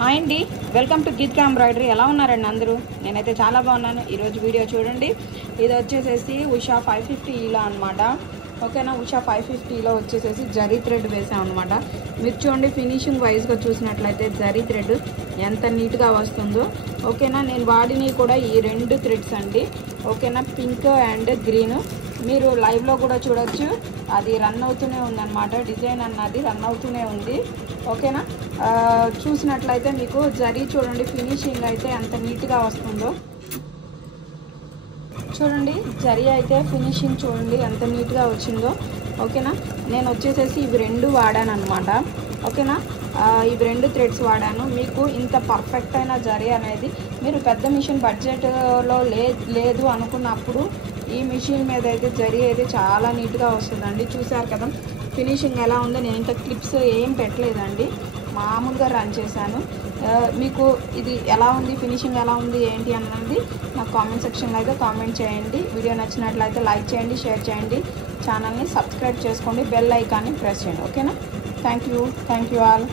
Hi అండి, welcome to గీత్కా embroidery. ఎలా ఉన్నారండి అందరూ? నేనైతే చాలా బాగున్నాను. ఈరోజు వీడియో చూడండి. ఇది వచ్చేసేసి ఉషా 550లో అనమాట. ఓకేనా, ఉషా 550లో వచ్చేసేసి జరీ థ్రెడ్ వేసాం అనమాట. మీరు చూడండి, ఫినిషింగ్ వైజ్గా చూసినట్లయితే జరీ థ్రెడ్ ఎంత నీట్గా వస్తుందో. ఓకేనా, నేను వాడినవి కూడా ఈ 2 థ్రెడ్స్ అండి. ఓకేనా, పింక్ అండ్ గ్రీన్. మీరు లైవ్లో కూడా చూడొచ్చు, అది రన్ అవుతూనే ఉందన్నమాట. డిజైన్ అన్నది రన్ అవుతూనే ఉంది. ఓకేనా, చూసినట్లయితే మీకు జరీ చూడండి, ఫినిషింగ్ అయితే ఎంత నీట్గా వస్తుందో చూడండి. జరీ అయితే ఫినిషింగ్ చూడండి ఎంత నీట్గా వచ్చిందో. ఓకేనా, నేను వచ్చేసేసి ఇవి 2 వాడాను అనమాట. ఓకేనా, ఇవి 2 థ్రెడ్స్ వాడాను. మీకు ఇంత పర్ఫెక్ట్ అయిన జరీ అనేది మీరు పెద్ద మిషన్ బడ్జెట్లో లేదు అనుకున్నప్పుడు ఈ మిషన్ మీద అయితే జరీ అయితే చాలా నీట్గా వస్తుందండి. చూసారు కదా ఫినిషింగ్ ఎలా ఉందో. నేను ఇంకా క్లిప్స్ ఏం పెట్టలేదండి, మామూలుగా రన్ చేశాను. మీకు ఇది ఎలా ఉంది, ఫినిషింగ్ ఎలా ఉంది ఏంటి అన్నది నాకు కామెంట్ సెక్షన్లో అయితే కామెంట్ చేయండి. వీడియో నచ్చినట్లయితే లైక్ చేయండి, షేర్ చేయండి, ఛానల్ని సబ్స్క్రైబ్ చేసుకోండి, బెల్ ఐకాన్ని ప్రెస్ చేయండి. ఓకేనా, థ్యాంక్ యూ ఆల్.